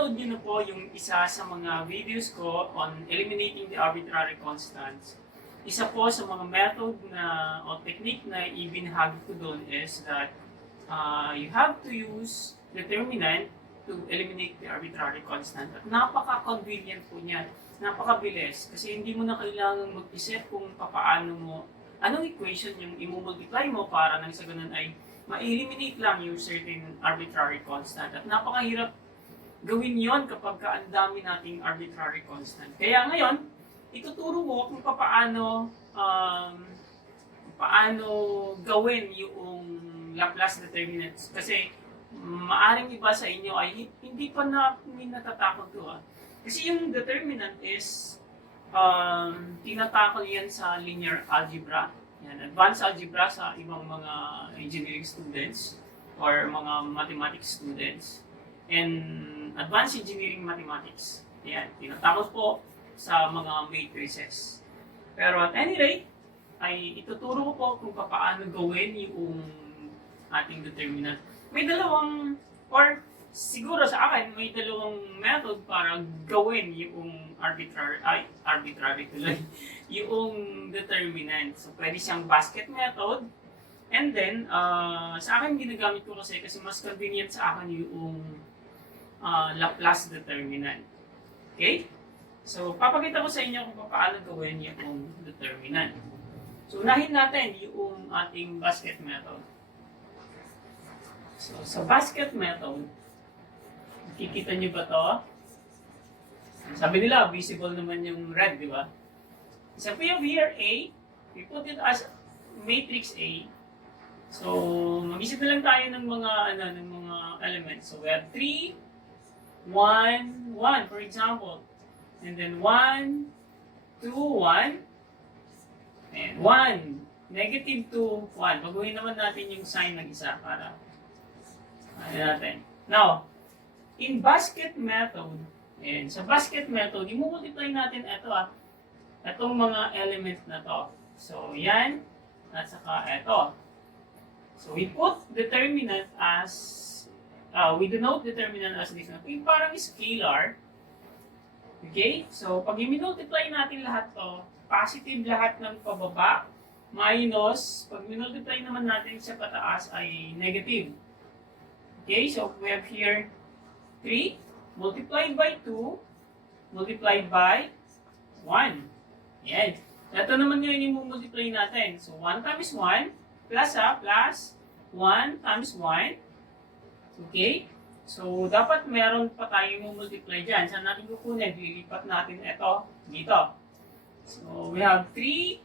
napanood niyo na po yung isa sa mga videos ko on eliminating the arbitrary constants. Isa po sa mga method na o technique na ibinahagi ko doon is that you have to use determinant to eliminate the arbitrary constant. At napaka-convenient po niya, napakabilis, kasi hindi mo na kailangan mag-isip kung paano mo, anong equation yung i-multiply mo para nang sa ganun ay ma-eliminate lang yung certain arbitrary constant. At napakahirap gawin yon kapag ang dami nating arbitrary constant. Kaya ngayon, ituturo ko kung paano gawin yung Laplace determinants. Kasi maaring iba sa inyo ay hindi pa natatakot to. Kasi yung determinant is tinatakol yan sa linear algebra. Yan, advanced algebra sa ibang mga engineering students or mga mathematics students. And advanced engineering mathematics. Yan, tinatakot po sa mga matrices. Pero at any rate, ay ituturo ko po kung paano gawin yung ating determinant. May dalawang, or siguro sa akin, may dalawang method para gawin yung arbitrary tuloy, yung determinant. So, pwede siyang basket method. And then, sa akin ginagamit ko kasi mas convenient sa akin yung Laplace determinant. Okay? So, papakita ko sa inyo kung paano gawin yung determinant. So, unahin natin yung ating basket method. So, sa basket method, nakikita niyo ba to? Sabi nila, visible naman yung red, di ba? So, we have here A. We put it as matrix A. So, mag-isip na lang tayo ng mga elements. So, we have 3, 1, 1, for example. And then 1, 2, 1. And 1, negative 2, 1. Baguhin naman natin yung sign ng isa para natin. Now, in basket method, and sa basket method, i-multiply natin itong mga elements na to. So, yan, at saka ito. So, we put determinant as, we denote determinant as this. Yung parang scalar. Okay? So, pag i-multiply natin lahat to, positive lahat ng pababa, minus, pag i-multiply naman natin sa pataas ay negative. Okay, so we have here 3 multiplied by 2 multiplied by 1. Yan. Ito naman yung i-multiply natin. So 1 times 1 plus 1 times 1. Okay? So dapat meron pa tayong multiply dyan. Saan natin kukunin? Lilipat natin ito dito. So we have 3,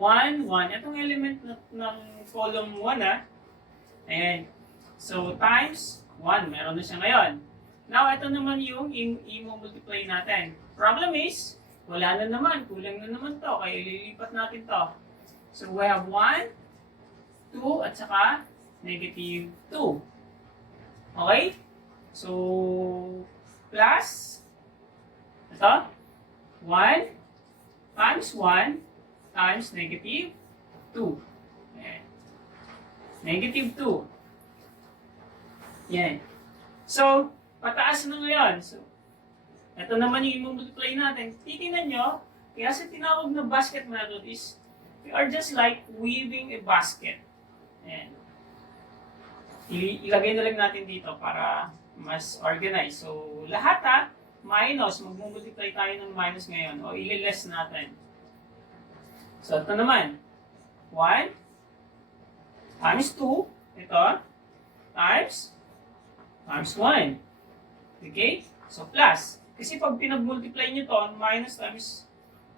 1, 1. Itong element ng column 1 Ayan. So, times 1. Meron na siya ngayon. Now, ito naman yung i-multiply natin. Problem is, wala na naman. Kulang na naman to. Kaya ililipat natin to. So, we have 1, 2, at saka negative 2. Okay? So, plus, ito, 1 times 1 times negative 2. Ayan. Negative 2. Yan. So, pataas na ngayon. So, ito naman yung i-multiply natin. Titignan nyo, kaya sa tinawag na basket method is, we are just like weaving a basket. Ayan. Ilagay na lang natin dito para mas organized. So, lahat minus, mag-multiply tayo ng minus ngayon, o ili-less natin. So, ito naman, 1 times 2, ito, times 1. Okay? So, plus. Kasi pag pinag-multiply nyo to, minus times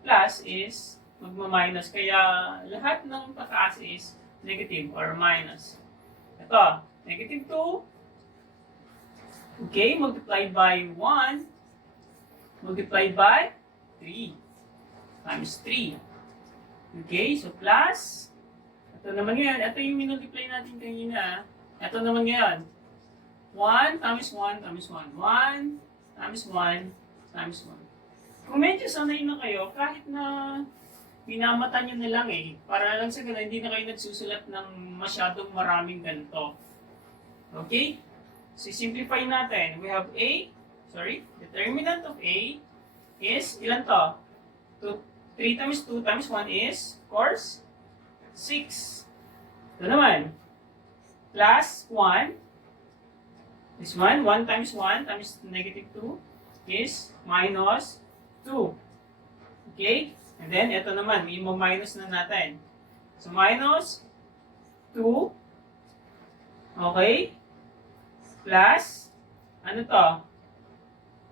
plus is magma-minus. Kaya lahat ng pataas is negative or minus. Ito, negative 2. Okay? Multiplied by 1. Multiplied by 3. Times 3. Okay? So, plus. Ito naman ngayon. Ito yung minultiply natin kanina. Ito naman ngayon. 1 times 1 times 1. 1 times 1 times 1. Kung medyo sanay na kayo, kahit na binamata nyo na lang para lang sa ganun, hindi na kayo nagsusulat ng masyadong maraming ganito. Okay? So, simplify natin. We have A determinant of A is, ilan to? 3 times 2 times 1 is, of course, 6. Ito naman, plus 1. This one, 1 times 1 times negative 2 is minus 2. Okay? And then, ito naman, may minus na natin. So, minus 2. Okay? Plus, ano to?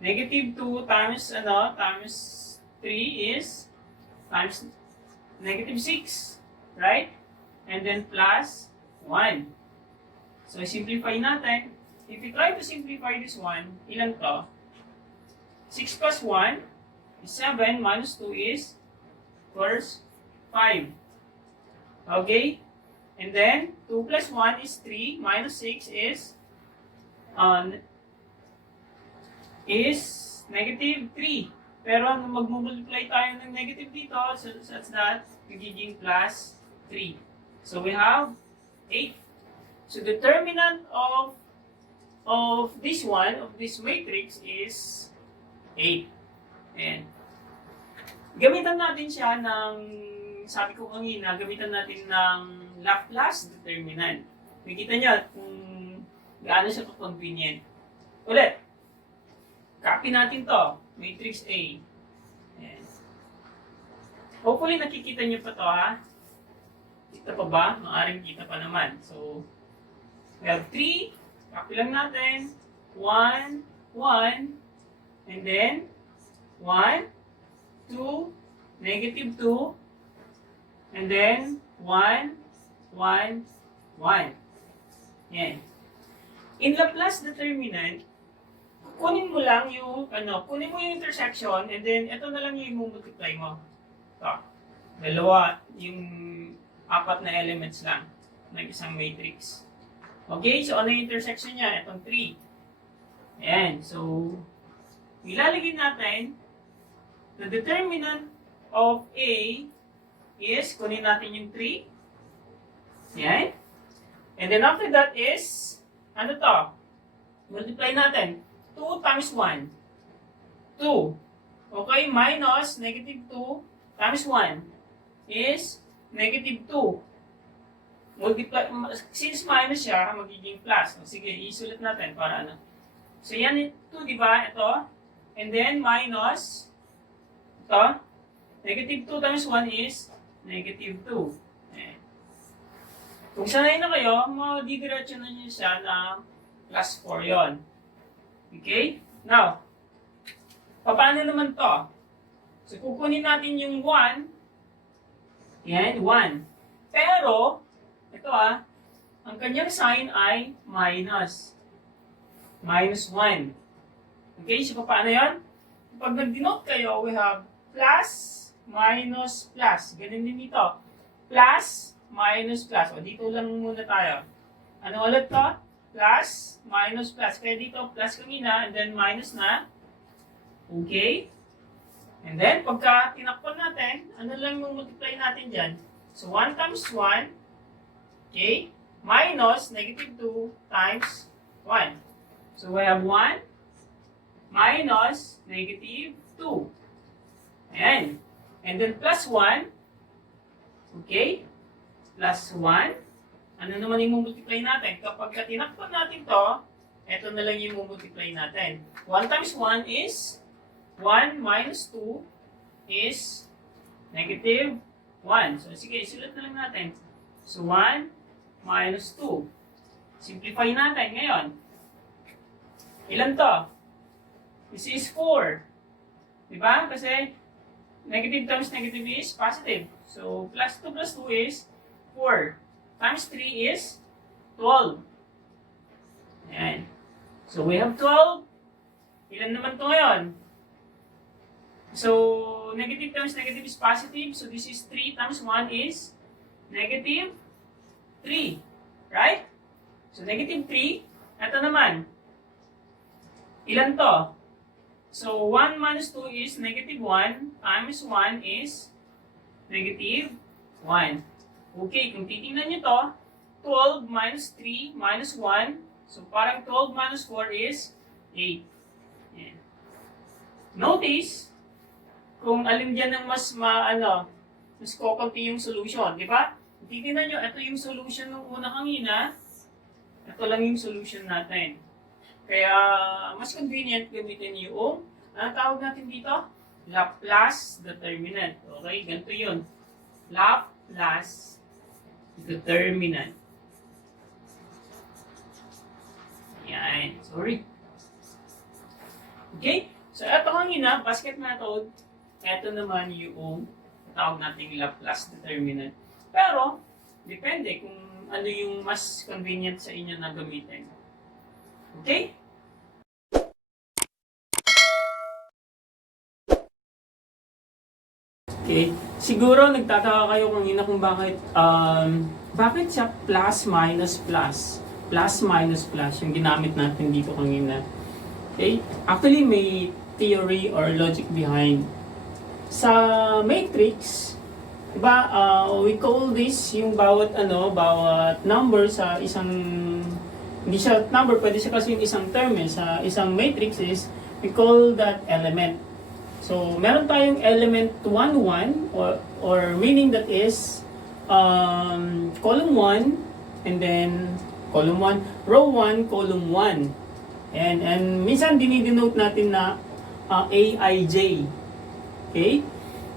Negative 2 times, times 3 is, times negative 6. Right? And then, plus 1. So, simplify natin. If we try to simplify this one, ilan to? 6 plus 1 is 7, minus 2 is, of course, 5. Okay? And then, 2 plus 1 is 3, minus 6 is negative 3. Pero mag-multiply tayo ng negative dito, such that magiging plus 3. So, we have 8. So, determinant of this one, of this matrix is 8. And gamitan natin siya ng, sabi ko kanina, gamitan natin ng Laplace determinant. Nakikita niyo kung gaano siya convenient. Ulit, copy natin to, matrix A. And hopefully nakikita niyo pa to, ha? Kita pa ba? Maaring kita pa naman. So, we have 3. Copy lang natin. 1, 1, and then 1, 2, negative 2, and then 1, 1, 1. Yan. In Laplace determinant, kunin mo lang yung, kunin mo yung intersection, and then ito na lang yung multiply mo. Ito. Dalawa, yung 4 na elements lang ng isang matrix. Okay, so ano yung intersection niya? Itong 3. Ayan, so ilalagay natin the determinant of A is, kunin natin yung 3. Ayan. And then after that is, ano to? Multiply natin. 2 times 1. 2. Okay, minus negative 2 times 1 is negative 2. Multiply, since minus siya, magiging plus. O, sige, isulat natin para ano. So, yan ito, di ba? Ito. And then, minus. Ito. Negative 2 times 1 is negative 2. Ayan. Kung sanay na kayo, madidiretso na nyo siya na plus 4 yon. Okay? Now, paano naman to? So, kukunin natin yung 1. Yan, 1. Pero, ito ang kanyang sign ay minus. Minus 1. Okay, so paano yan? Pag nag-denote kayo, we have plus, minus, plus. Ganun din dito. Plus, minus, plus. O, dito lang muna tayo. Ano ulit to? Plus, minus, plus. Kaya dito, plus kanina, and then minus na. Okay? And then, pagka tinakpan natin, ano lang yung multiply natin dyan? So, 1 times 1, okay, minus negative 2 times 1. So, we have 1 minus negative 2. Ayan. And then, plus 1. Okay? Plus 1. Ano naman yung multiply natin? Kapag tinakpan natin to, ito na lang yung multiply natin. 1 times 1 is 1 minus 2 is negative 1. So, sige, isulat na lang natin. So, 1 minus 2. Simplify natin ngayon. Ilan to? This is 4. Diba? Kasi negative times negative is positive. So, plus 2 plus 2 is 4. Times 3 is 12. Ayan. So, we have 12. Ilan naman to ngayon? So, negative times negative is positive. So, this is 3 times 1 is negative 3. Right? So, negative 3. Ito naman. Ilan to? So, 1 minus 2 is negative 1 times 1 is negative 1. Okay, kung titingnan nyo to, 12 minus 3 minus 1. So, parang 12 minus 4 is 8. Yan. Notice, kung alin dyan ang mas mas kokonti yung solution, di ba? Titignan nyo, ito yung solution ng una kanina, ito lang yung solution natin. Kaya, mas convenient gamitin yung, anong tawag natin dito? Laplace determinant. Okay, ganito yun. Laplace determinant. Yan, sorry. Okay, so ito kanina, basket method, ito naman yung tawag nating Laplace determinant. Pero, depende kung ano yung mas convenient sa inyo na gamitin. Okay? Okay. Siguro nagtataka kayo kanina kung bakit siya plus minus plus. Plus minus plus yung ginamit natin dito kanina. Okay? Actually, may theory or logic behind. Sa matrix, diba, we call this yung bawat number sa isang, hindi siya number, pwede siya kasi yung isang term sa isang matrix is, we call that element. So, meron tayong element 1, 1, or meaning that is, column 1, and then, column 1, row 1, column 1. And minsan dinidenote natin na Aij. Okay?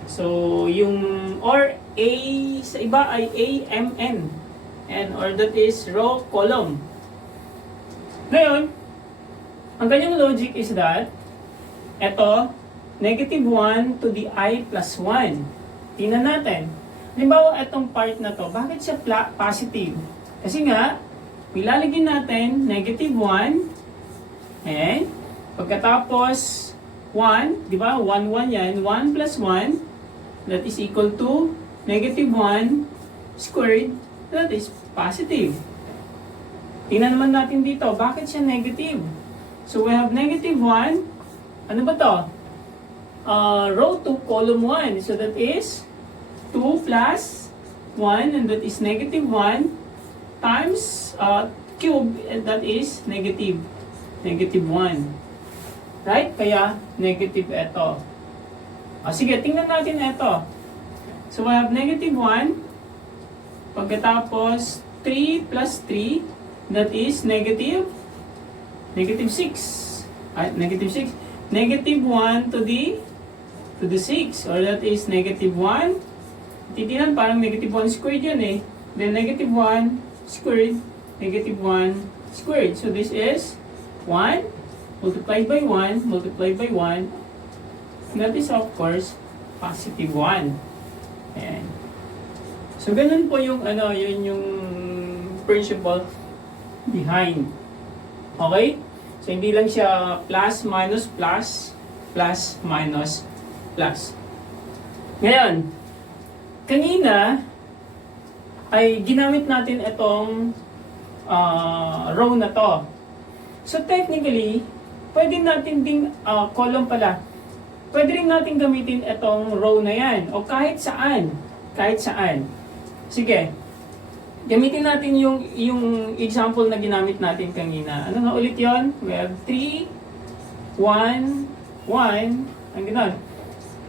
So, yung, or A, sa iba ay AMN. And, or that is row, column. Ngayon, ang kanyang logic is that, eto, negative 1 to the I plus 1. Tingnan natin. Halimbawa, itong part na to, bakit siya positive? Kasi nga, ilalagay natin negative 1, and pagkatapos 1, di ba? 1, 1 yan. 1 plus 1, that is equal to negative 1 squared, that is positive. Tingnan naman natin dito, bakit siya negative? So, we have negative 1, ano ba to? Row 2, column 1. So, that is 2 plus 1, and that is negative 1 times cube, and that is negative 1. Right? Kaya, negative ito. Sige, tingnan natin ito. So, we have negative 1. Pagkatapos, 3 plus 3, that is negative 6. Negative 6. Negative 1 to the 6, or that is negative 1. Titinan, parang negative 1 squared yun eh. Then negative 1 squared, negative 1 squared. So this is 1 multiplied by 1 multiplied by 1. And that is of course positive 1. Ayan. So ganun po yung yun yung principle behind. Okay? So hindi lang siya plus minus plus, plus minus plus. Ngayon, kanina ay ginamit natin itong row na to. So technically, pwede natin ding column pala. Pwede rin natin gamitin itong row na yan o kahit saan. Kahit saan. Sige. Gamitin natin yung example na ginamit natin kanina. Ano na ulit yon? We have 3, 1, 1. Ang gano'n.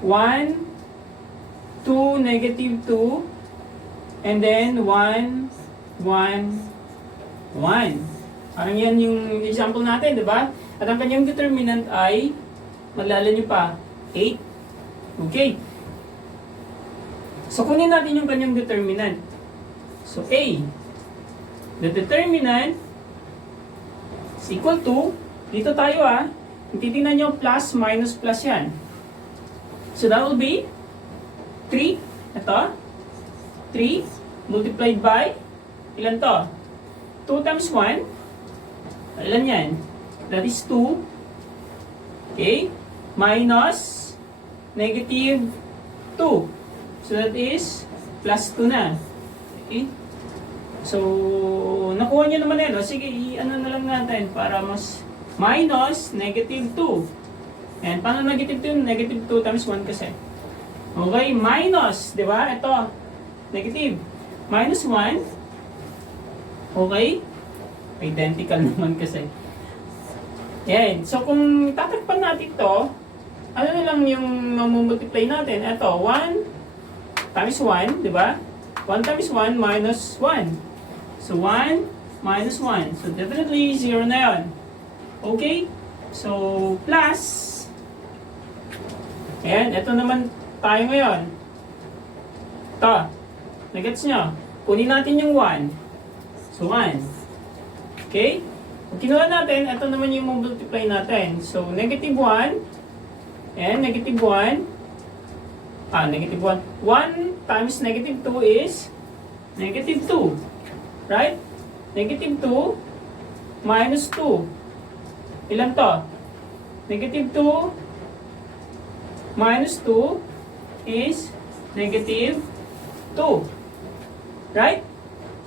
1, 2, negative 2, and then 1, 1, 1. Parang yan yung example natin, di ba? At ang kanyang determinant ay, maglala nyo pa, 8. Okay. So, kunin natin yung kanyang determinant. So, A. The determinant is equal to, dito tayo titignan nyo, plus minus plus yan. So, that will be 3. Ito. 3 multiplied by, ilan to? 2 times 1. Ilan yan? That is 2. Okay. Minus negative 2. So, that is plus 2 na. Okay. So, nakuha nyo naman yan. Sige, ano na lang natin para mas minus negative 2. And paano negative 2? Negative 2 times 1 kasi. Okay, minus, di ba? Ito, negative. Minus 1. Okay. Identical naman kasi. Yan. So, kung tatakpan natin to, ano na lang yung mamumultiply natin? Ito, 1 times 1, di ba? 1 times 1 minus 1. So, 1 minus 1. So, definitely 0 na yun. Okay? So, plus. Ayan, ito naman tayo ngayon. Ito. Nagets nyo? Kunin natin yung 1. So, 1. Okay? Kung kinuha natin, ito naman yung multiply natin. So, negative 1. And negative 1. Negative 1. 1 times negative 2 is negative 2. Right? Negative 2 minus 2. Ilan to? Negative 2 minus 2 is negative 2. Right?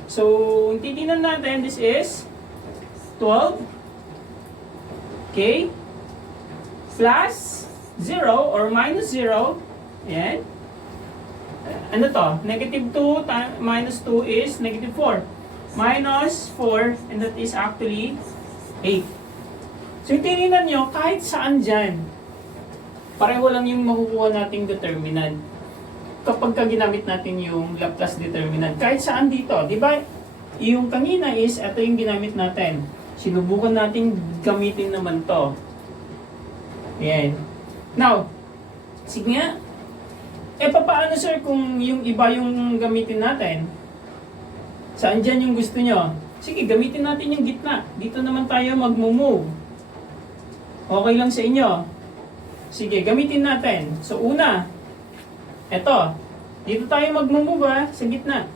So, titignan natin, this is 12. Okay? Plus 0 or minus 0. Ayan. Ano to? Negative 2 minus 2 is negative 4. Minus 4, and that is actually 8. So, tingnan nyo, kahit saan dyan, pareho lang yung makukuha nating determinant kapag ginamit natin yung Laplace determinant. Kahit saan dito, di ba? Yung kanina is, ito yung ginamit natin. Sinubukan natin gamitin naman to. Ayan. Now, sige nga. Paano sir kung yung iba yung gamitin natin? Saan dyan yung gusto nyo? Sige, gamitin natin yung gitna. Dito naman tayo mag-move. Okay lang sa inyo. Sige, gamitin natin. So, una, eto. Dito tayo mag-move sa gitna.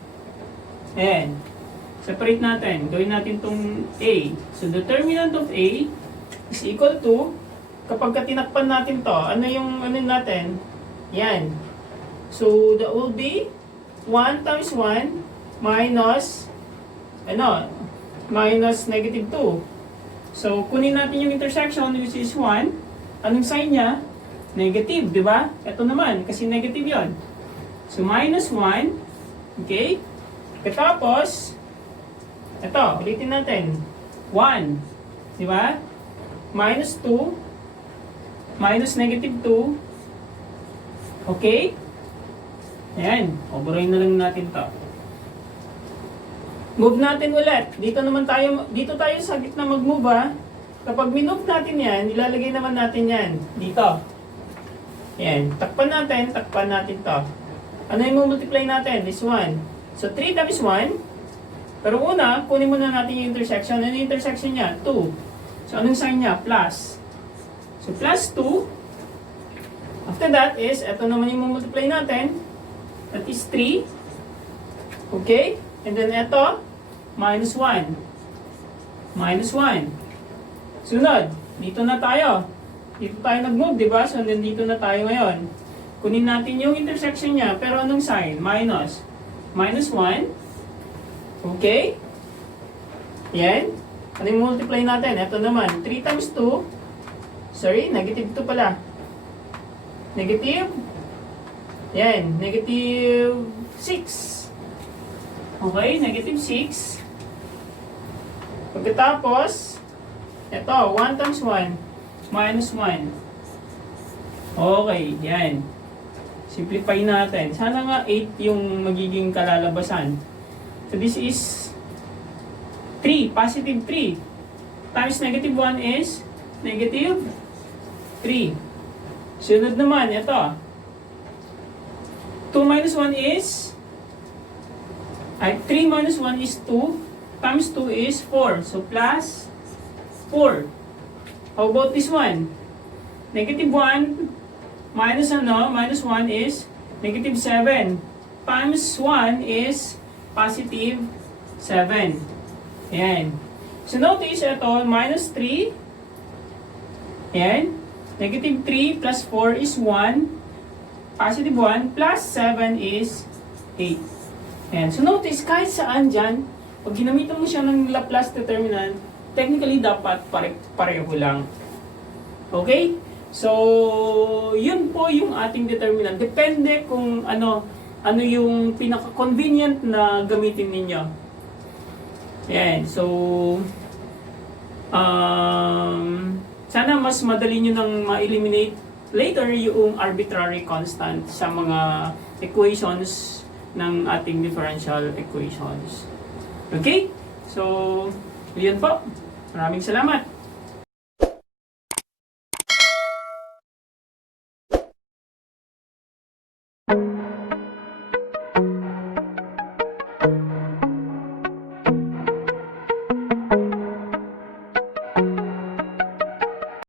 Ayan. Separate natin. Gawin natin tong A. So, determinant of A is equal to, kapag tinakpan natin to, ano yung ano natin? Yan. So, that will be 1 times 1 minus, minus negative 2. So, kunin natin yung intersection, which is 1. Anong sign niya? Negative, di ba? Ito naman, kasi negative yon. So, minus 1. Okay? Katapos, ito, ulitin natin. 1. Di ba? Minus 2. Minus negative 2. Okay? Ayan. Override na lang natin to. Move natin ulit. Dito tayo sa gitna mag-move Kapag minove natin yan, ilalagay naman natin yan. Dito. Ayan. Takpan natin to. Ano yung multiply natin? This one. So, 3 times 1. Pero una, kunin muna natin yung intersection. Ano yung intersection niya? 2. So, anong sign niya? Plus. So, plus 2. After that is, ito naman yung multiply natin. That is 3. Okay? And then ito, minus 1. Minus 1. Sunod, dito na tayo. Dito tayo nag-move, di ba? So, dito na tayo ngayon. Kunin natin yung intersection niya. Pero anong sign? Minus. Minus 1. Okay? Yan. Ano yung multiply natin? Ito naman, 3 times 2. Sorry, negative 2 pala. Negative. Yan, negative 6. Okay, negative 6. Pagkatapos, ito, 1 times 1. Minus 1. Okay, yan. Simplify natin. Sana nga 8 yung magiging kalalabasan. So this is 3, positive 3. Times negative 1 is negative 3. Sunod naman, ito. 2 minus 1 is, 3 minus 1 is 2. Times 2 is 4. So plus 4. How about this one? Negative 1 minus minus 1 is negative 7. Times 1 is positive 7. Ayan. So notice ito, minus 3. Ayan. Negative 3 plus 4 is 1. Positive 1 plus 7 is 8. Ayan. So notice, kahit saan dyan, pag ginamitan mo siya ng Laplace determinant, technically dapat pareho lang. Okay? So, yun po yung ating determinant. Depende kung ano yung pinaka-convenient na gamitin ninyo. Ayan. So, sana mas madali nyo nang ma-eliminate later yung arbitrary constant sa mga equations ng ating differential equations. Okay? So, yun po. Maraming salamat.